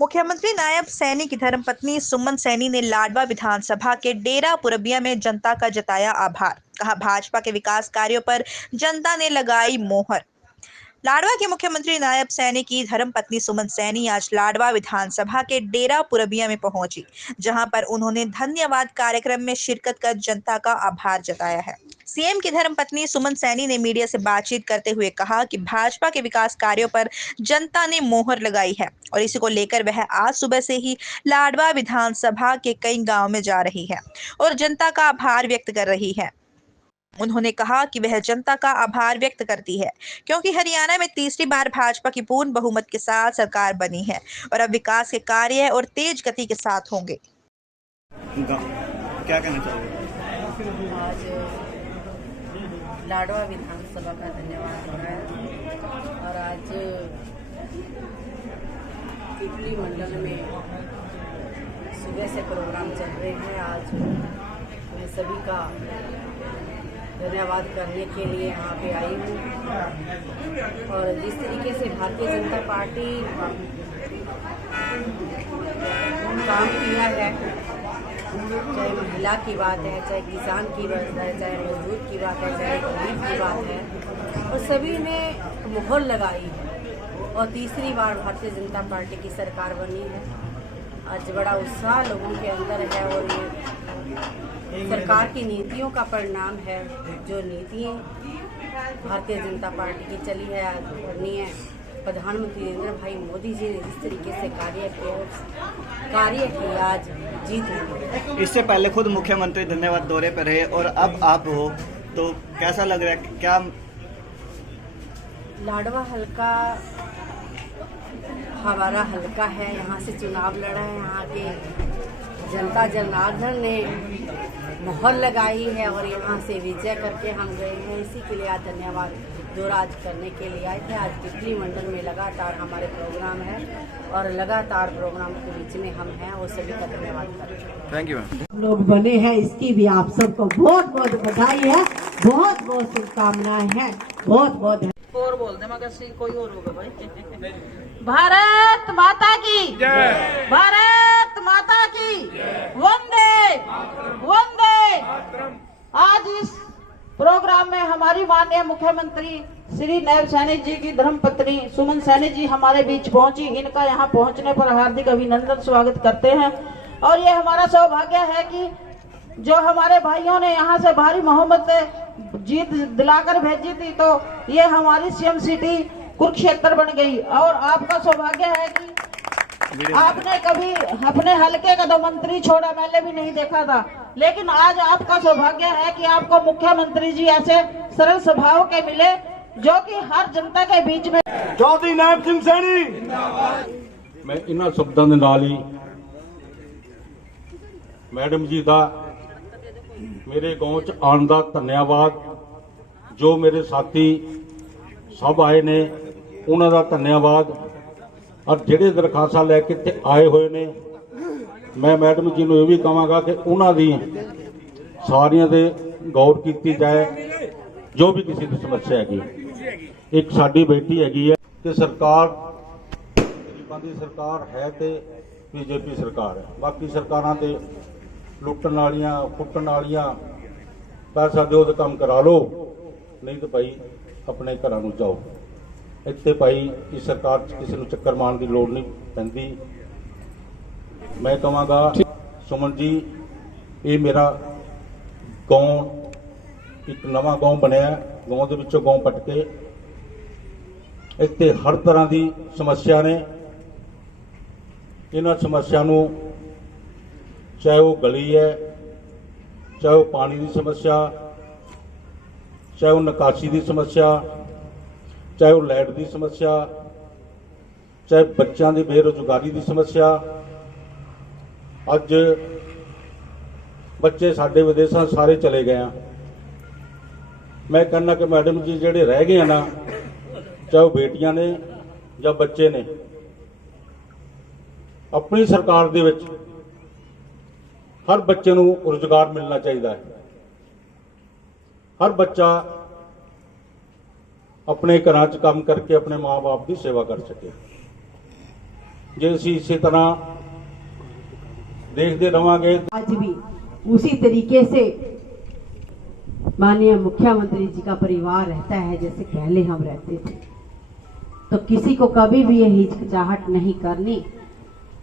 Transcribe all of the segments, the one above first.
मुख्यमंत्री नायब सैनी की धर्मपत्नी सुमन सैनी ने लाडवा विधानसभा के डेरा पुरबिया में जनता का जताया आभार। कहा, भाजपा के विकास कार्यों पर जनता ने लगाई मोहर। लाडवा के मुख्यमंत्री नायब सैनी की धर्मपत्नी सुमन सैनी आज लाडवा विधानसभा के डेरा पुरबिया में पहुंची, जहां पर उन्होंने धन्यवाद कार्यक्रम में शिरकत कर जनता का आभार जताया है। सीएम की धर्मपत्नी सुमन सैनी ने मीडिया से बातचीत करते हुए कहा कि भाजपा के विकास कार्यों पर जनता ने मोहर लगाई है और इसी को लेकर वह आज सुबह से ही लाडवा विधानसभा के कई गांव में जा रही है और जनता का आभार व्यक्त कर रही है। उन्होंने कहा कि वह जनता का आभार व्यक्त करती है क्योंकि हरियाणा में तीसरी बार भाजपा की पूर्ण बहुमत के साथ सरकार बनी है और अब विकास के कार्य और तेज गति के साथ होंगे। क्या कहना चाहोगे? आज लाडवा विधानसभा का धन्यवाद हो रहा है और आज पिपली मंडल में सुबह से प्रोग्राम चल रहे हैं। आज मैं सभी का धन्यवाद करने के लिए यहाँ पे आई हूँ और जिस तरीके से भारतीय जनता पार्टी काम किया है, चाहे महिला की बात है, चाहे किसान की बात है, चाहे मजदूर की बात है, चाहे गरीब की बात है, और सभी ने मोहर लगाई है और तीसरी बार भारतीय जनता पार्टी की सरकार बनी है। आज बड़ा उत्साह लोगों के अंदर है और ये सरकार की नीतियों का परिणाम है। जो नीतियाँ भारतीय जनता पार्टी की चली है, आदरणीय प्रधानमंत्री नरेंद्र भाई मोदी जी ने जिस तरीके से कार्य किया, आज जीत हुई। इससे पहले खुद मुख्यमंत्री धन्यवाद दौरे पर रहे और अब आप हो, तो कैसा लग रहा है? क्या लाडवा हल्का हमारा हल्का है, यहाँ से चुनाव लड़ा है, यहाँ के जनता जनार्दन ने मोहर लगाई है और यहाँ से विजय करके हम गए हैं। इसी के लिए आज धन्यवाद दौरा आज करने के लिए आए थे। आज पिपली मंडल में लगातार हमारे प्रोग्राम है और लगातार प्रोग्राम के बीच में हम हैं, वो सभी का धन्यवाद करते हैं। Thank you ma'am. लोग बने हैं, इसकी भी आप सबको बहुत बहुत बधाई है, बहुत बहुत शुभकामनाएं हैं, बहुत बहुत। और बोल दे मगर कोई और होगा भाई। भारत माता की जय, भारत माता की वंदे वंदे। आज इस प्रोग्राम में हमारी माननीय मुख्यमंत्री श्री नायब सैनी जी की धर्मपत्नी सुमन सैनी जी हमारे बीच पहुंची। इनका यहाँ पहुंचने पर हार्दिक अभिनंदन स्वागत करते हैं और ये हमारा सौभाग्य है कि जो हमारे भाइयों ने यहाँ से भारी मोहम्मत से जीत दिलाकर भेजी थी, तो ये हमारी सीएम सिटी कुरुक्षेत्र बन गई। और आपका सौभाग्य है कि आपने कभी अपने हल्के का तो मंत्री छोड़ा मैंने भी नहीं देखा था, लेकिन आज आपका सौभाग्य है कि आपको मुख्यमंत्री जी ऐसे सरल स्वभाव के मिले जो कि हर जनता के बीच में। चौधरी नायब सिंह सैनी मैं इन्हां शब्दां दे नाल ही मैडम जी का मेरे गांव च आने का धन्यवाद, जो मेरे साथी सब आए ने उन्हां दा धन्यवाद और जिहड़े दरखास्तां लैके ते आए हुए ने, मैं मैडम जी नूं ये भी कहांगा कि उन्हां दी सारियां दे गौर कीती जाए। जो भी किसी की समस्या हैगी, एक साडी बेटी हैगी है कि सरकार गरीबां दी सरकार है ते बीजेपी सरकार है। बाकी सरकारां ते लुट्टण वालियां कुट्टण वालियां पैसा दिओ ते काम करा लो, नहीं तो भाई अपने घरां नूं जाओ। इत्थे भाई इस सरकार च किसी नूं चक्कर मारन की लोड़ नहीं पैंदी। मैं कहांगा सुमन जी, ये मेरा गांव एक नवा गांव बनया, गांव दे विचों गांव पट के इत्थे हर तरह की समस्या ने। इन्हां समस्या नूं चाहे वो गली है, चाहे वो पानी की समस्या, चाहे वो निकासी की समस्या, चाहे वो लाइट की समस्या, चाहे बच्चों की बेरोजगारी की समस्या। अज बच्चे साडे विदेशों सारे चले गए हैं। मैं कहना कि मैडम जी जेडे रह गए हैं ना, चाहे वो बेटियां ने या बच्चे ने, अपनी सरकार दे विच हर बच्चे नूं रोजगार मिलना चाहिए है। हर बच्चा अपने घरां च काम करके अपने माँ बाप की सेवा कर सके। ਜੇ ਅਸੀਂ ਇਸੇ ਤਰ੍ਹਾਂ देखते रहांगे। आज भी उसी तरीके से माननीय मुख्यमंत्री जी का परिवार रहता है जैसे पहले हम रहते थे। तो किसी को कभी भी ये हिचकिचाहट नहीं करनी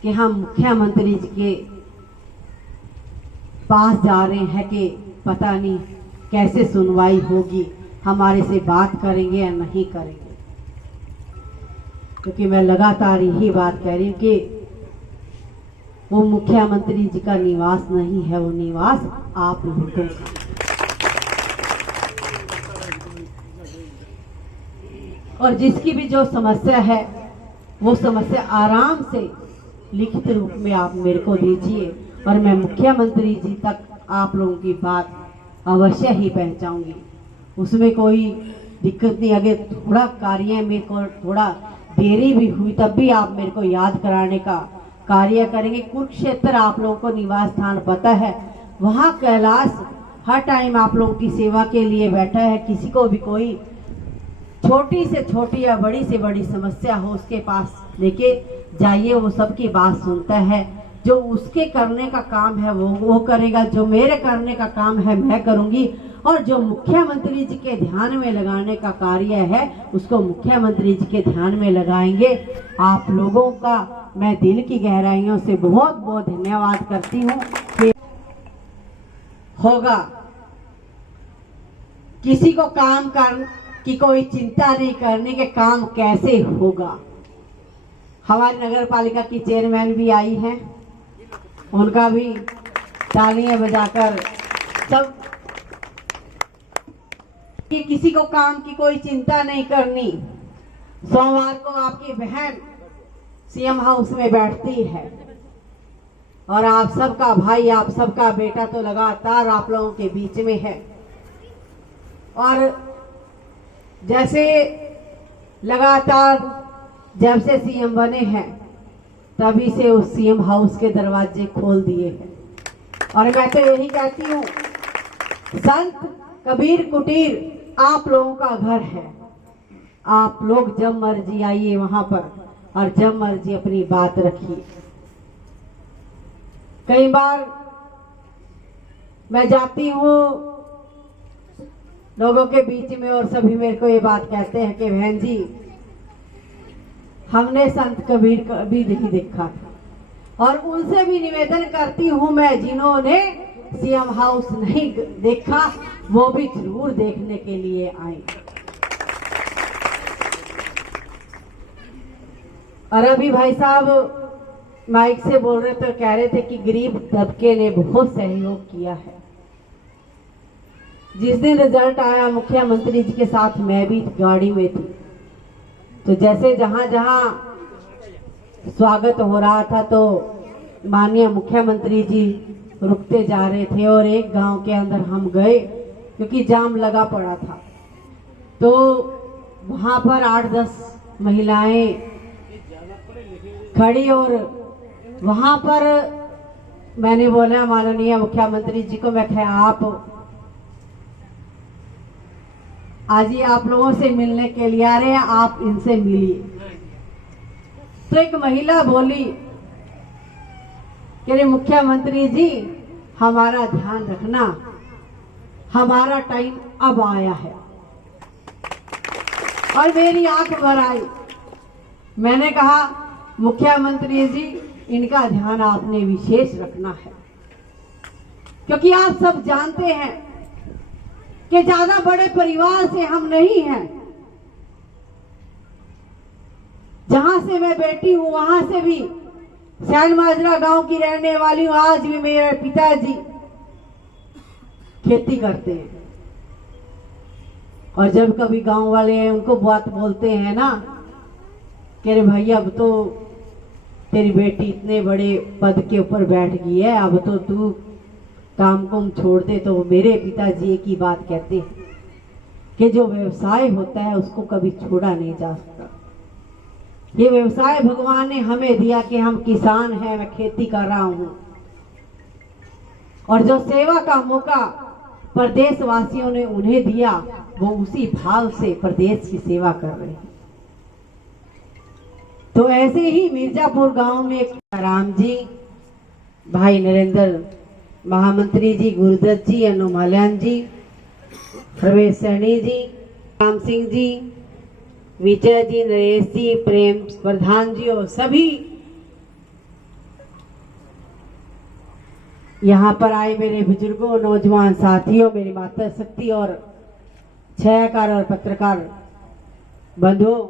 कि हम मुख्यमंत्री जी के पास जा रहे हैं कि पता नहीं कैसे सुनवाई होगी, हमारे से बात करेंगे या नहीं करेंगे। क्योंकि मैं लगातार यही बात कह रही हूँ कि वो मुख्यमंत्री जी का निवास नहीं है, वो निवास आप लोगों का। और जिसकी भी जो समस्या है वो समस्या आराम से लिखित रूप में आप मेरे को दीजिए और मैं मुख्यमंत्री जी तक आप लोगों की बात अवश्य ही पहुंचाऊंगी। उसमें कोई दिक्कत नहीं। अगर थोड़ा कार्य में को थोड़ा देरी भी हुई तब भी आप मेरे को याद कराने का कार्य करेंगे। कुरुक्षेत्र आप लोगों को निवास स्थान पता है, वहाँ कैलाश हर टाइम आप लोगों की सेवा के लिए बैठा है। किसी को भी कोई छोटी से छोटी या बड़ी से बड़ी समस्या हो उसके पास लेके जाइए, वो सबकी बात सुनता है। जो उसके करने का काम है वो करेगा, जो मेरे करने का काम है मैं करूंगी। और जो मुख्यमंत्री जी के ध्यान में लगाने का कार्य है उसको मुख्यमंत्री जी के ध्यान में लगाएंगे। आप लोगों का मैं दिल की गहराइयों से बहुत बहुत धन्यवाद करती हूँ कि होगा। किसी को काम कर की कोई चिंता नहीं करने के काम कैसे होगा। हमारी नगर पालिका की चेयरमैन भी आई हैं, उनका भी तालियां बजाकर सब कि किसी को काम की कोई चिंता नहीं करनी। सोमवार को आपकी बहन सीएम हाउस में बैठती है और आप सबका भाई, आप सबका बेटा तो लगातार आप लोगों के बीच में है। और जैसे लगातार जब से सीएम बने हैं तभी से उस सीएम हाउस के दरवाजे खोल दिए हैं। और मैं तो यही कहती हूँ, संत कबीर कुटीर आप लोगों का घर है। आप लोग जब मर्जी आइए वहां पर और जब मर्जी अपनी बात रखिए। कई बार मैं जाती हूँ लोगों के बीच में और सभी मेरे को ये बात कहते हैं कि बहन जी हमने संत कबीर कभी नहीं देखा था। और उनसे भी निवेदन करती हूँ मैं, जिन्होंने सीएम हाउस नहीं देखा वो भी जरूर देखने के लिए आए। और अभी भाई साहब माइक से बोल रहे तो कह रहे थे कि गरीब तबके ने बहुत सहयोग किया है। जिस दिन रिजल्ट आया मुख्यमंत्री जी के साथ मैं भी गाड़ी में थी, तो जैसे जहां जहां स्वागत हो रहा था तो माननीय मुख्यमंत्री जी रुकते जा रहे थे और एक गांव के अंदर हम गए क्योंकि जाम लगा पड़ा था। तो वहां पर 8-10 महिलाएं खड़ी और वहां पर मैंने बोला माननीय मुख्यमंत्री जी को, मैं कहा आप आज ही आप लोगों से मिलने के लिए आ रहे हैं, आप इनसे मिलिए। तो एक महिला बोली कि मुख्यमंत्री जी हमारा ध्यान रखना, हमारा टाइम अब आया है। और मेरी आंख भर आई। मैंने कहा मुख्यमंत्री जी इनका ध्यान आपने विशेष रखना है, क्योंकि आप सब जानते हैं कि ज्यादा बड़े परिवार से हम नहीं हैं। जहां से मैं बेटी हूं वहां से भी सैन माजरा गांव की रहने वाली हूं। आज भी मेरे पिताजी खेती करते हैं और जब कभी गांव वाले हैं उनको बात बोलते हैं ना कि अरे भाई अब तो तेरी बेटी इतने बड़े पद के ऊपर बैठ गई है, अब तो तू काम को छोड़ दे, तो मेरे पिताजी एक ही बात कहते हैं कि जो व्यवसाय होता है उसको कभी छोड़ा नहीं जा सकता। ये व्यवसाय भगवान ने हमें दिया कि हम किसान हैं, मैं खेती कर रहा हूं। और जो सेवा का मौका प्रदेशवासियों ने उन्हें दिया वो उसी भाव से प्रदेश की सेवा कर रहे हैं। तो ऐसे ही मिर्जापुर गांव में राम जी, भाई नरेंद्र महामंत्री जी, गुरुदत्त जी, अनु माल्यान जी, प्रवेश सैनी जी, राम सिंह जी, विजय जी, नरेश जी, प्रेम प्रधान जी और सभी यहाँ पर आए मेरे बुजुर्गों, नौजवान साथियों, मेरी माता शक्ति और छायाकार और पत्रकार बंधुओं,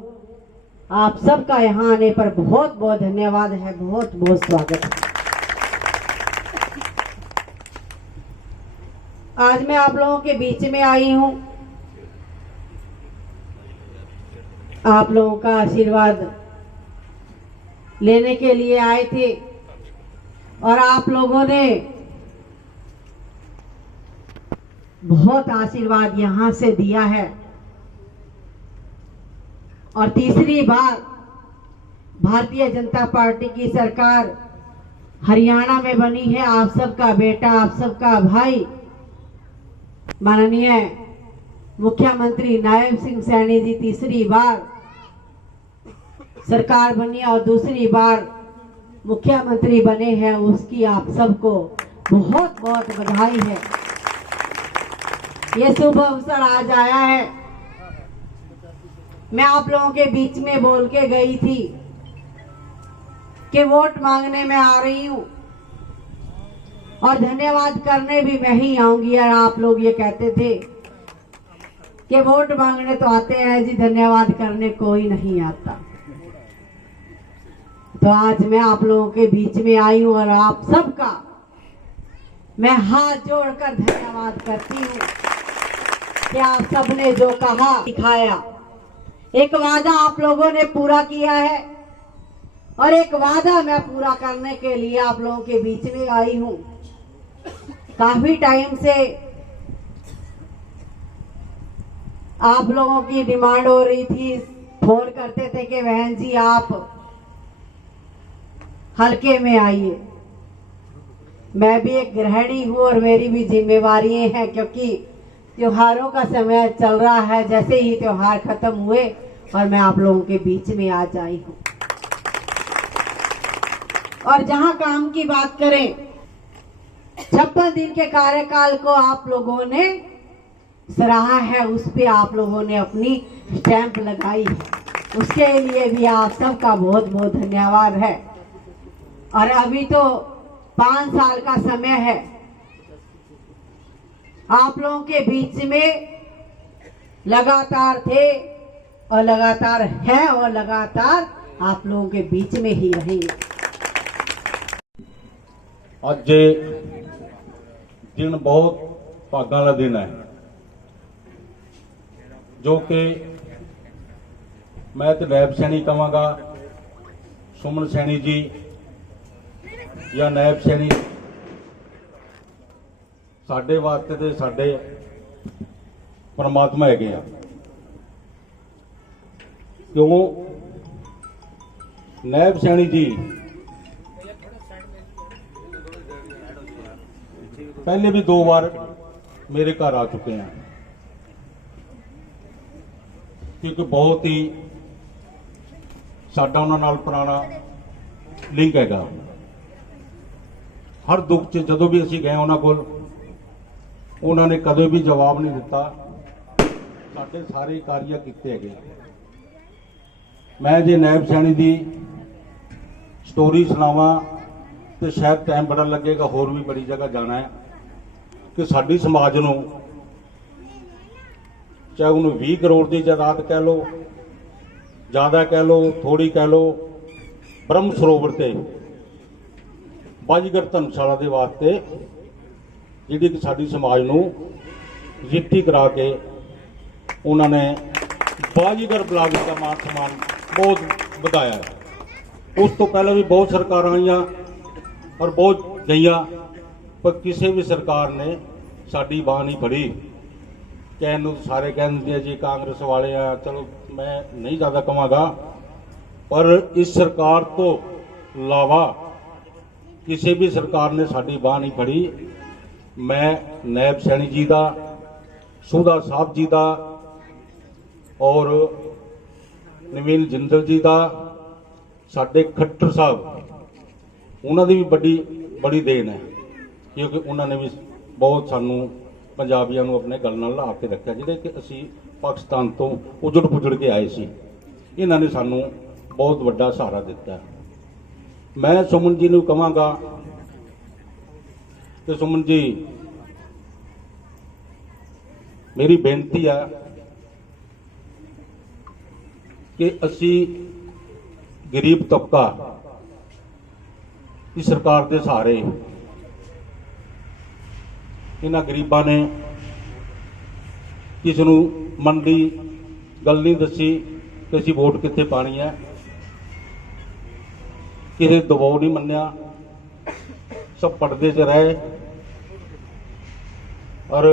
आप सबका यहाँ आने पर बहुत बहुत धन्यवाद है, बहुत बहुत स्वागत है। आज मैं आप लोगों के बीच में आई हूँ, आप लोगों का आशीर्वाद लेने के लिए आए थे और आप लोगों ने बहुत आशीर्वाद यहाँ से दिया है। और तीसरी बार भारतीय जनता पार्टी की सरकार हरियाणा में बनी है। आप सबका बेटा, आप सबका भाई, माननीय मुख्यमंत्री नायब सिंह सैनी जी तीसरी बार सरकार बनी और दूसरी बार मुख्यमंत्री बने हैं, उसकी आप सबको बहुत बहुत बधाई है। ये शुभ अवसर आज आया है। मैं आप लोगों के बीच में बोल के गई थी कि वोट मांगने में आ रही हूं और धन्यवाद करने भी मैं ही आऊंगी। और आप लोग ये कहते थे कि वोट मांगने तो आते हैं जी, धन्यवाद करने कोई नहीं आता। तो आज मैं आप लोगों के बीच में आई हूं और आप सबका मैं हाथ जोड़कर धन्यवाद करती हूं कि आप सबने जो कहा, दिखाया। एक वादा आप लोगों ने पूरा किया है और एक वादा मैं पूरा करने के लिए आप लोगों के बीच में आई हूं। काफी टाइम से आप लोगों की डिमांड हो रही थी, फोन करते थे कि बहन जी आप हल्के में आइए। मैं भी एक गृहिणी हूँ और मेरी भी जिम्मेवारी हैं, क्योंकि त्योहारों का समय चल रहा है। जैसे ही त्योहार खत्म हुए और मैं आप लोगों के बीच में आज आई हूँ। और जहां काम की बात करें, 56 दिन के कार्यकाल को आप लोगों ने सराहा है, उस पे आप लोगों ने अपनी स्टैंप लगाई है, उसके लिए भी आप सबका बहुत बहुत धन्यवाद है। और अभी तो 5 साल का समय है, आप लोगों के बीच में लगातार थे और लगातार है और लगातार आप लोगों के बीच में ही रहेंगे। ਅੱਜ दिन बहुत भागां वाला दिन है, जो कि मैं तो नायब सैनी कहांगा, सुमन सैनी जी या नायब सैनी साडे वास्ते ते साडे परमात्मा हैगे आ। क्यों नायब सैनी जी पहले भी 2 बार मेरे घर आ चुके हैं, क्योंकि बहुत ही साडा उन्हां नाल पुराना लिंक हैगा। हर दुख च जदों भी असीं गए उन्हां कोल, उन्होंने कदे भी जवाब नहीं दिता, साडे सारे कार्य कीते हैगे। मैं जे नायब सैनी दी स्टोरी सुनावां तो शायद टाइम बड़ा लगेगा, होर भी बड़ी जगह जाना है कि साडी समाज नूं, चाहे उन्होंने 20 करोड़ की जायदाद कह लो, ज़्यादा कह लो, थोड़ी कह लो, ब्रह्म सरोवर से बाजीगर धर्मशाला के वास्ते जिहड़ी कि साडी समाज नूं रजिस्ट्री करा के उन्होंने बाजीगर ब्लाक का मान सम्मान बहुत वधाया है। उस तो पहले भी बहुत सरकारां आईयां और बहुत गईयां, पर किसी भी सरकार ने साडी बांह नहीं फड़ी। कहण नूं सारे कहंदे जी कांग्रेस वाले आ, चलो मैं नहीं ज़्यादा कहांगा, पर इस सरकार तो इलावा किसी भी सरकार ने साडी बांह नहीं फड़ी। मैं नायब सैनी जी का, सुधा साहब जी का और नवीन जिंदल जी का, ਸਾਡੇ ਖੱਟਰ ਸਾਹਿਬ ਉਹਨਾਂ ਦੀ ਵੀ ਬੜੀ ਦੇਣ ਹੈ, ਕਿਉਂਕਿ ਉਹਨਾਂ ਨੇ ਵੀ ਬਹੁਤ ਸਾਨੂੰ ਪੰਜਾਬੀਆਂ ਨੂੰ ਆਪਣੇ ਗੱਲ ਨਾਲ ਲਾ ਕੇ ਰੱਖਿਆ। ਜਿਹੜੇ ਕਿ ਅਸੀਂ ਪਾਕਿਸਤਾਨ ਤੋਂ ਉਜੜ ਪੁਜੜ ਕੇ ਆਏ ਸੀ, ਇਹਨਾਂ ਨੇ ਸਾਨੂੰ ਬਹੁਤ ਵੱਡਾ ਸਹਾਰਾ ਦਿੱਤਾ। ਮੈਂ ਸੁਮਨ ਜੀ ਨੂੰ ਕਹਾਂਗਾ ਕਿ ਸੁਮਨ ਜੀ, ਮੇਰੀ ਬੇਨਤੀ ਹੈ ਕਿ ਅਸੀਂ ਗਰੀਬ ਤਬਕਾ ਇਸ ਸਰਕਾਰ ਦੇ ਸਹਾਰੇ, ਇਹਨਾਂ ਗਰੀਬਾਂ ਨੇ ਕਿਸ ਨੂੰ ਮਨ ਦੀ ਗੱਲ ਨਹੀਂ ਦੱਸੀ ਕਿ ਅਸੀਂ ਵੋਟ ਕਿੱਥੇ ਪਾਣੀ ਹੈ, ਕਿਸੇ ਦਬਾਅ ਨਹੀਂ ਮੰਨਿਆ, ਸਭ ਪਰਦੇ 'ਚ ਰਹੇ ਔਰ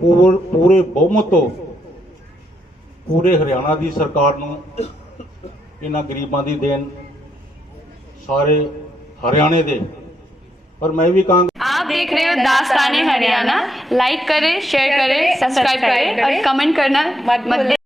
ਪੂਰੇ ਬਹੁਮਤ ਤੋਂ ਪੂਰੇ ਹਰਿਆਣਾ ਦੀ ਸਰਕਾਰ ਨੂੰ ਇਹਨਾਂ ਗਰੀਬਾਂ ਦੀ ਦੇਣ ਸਾਰੇ हरियाणे दे। और मैं भी कहूँगा, आप देख रहे हो दास्ताने हरियाणा। लाइक करें, शेयर करें, सब्सक्राइब करें और कमेंट करना मत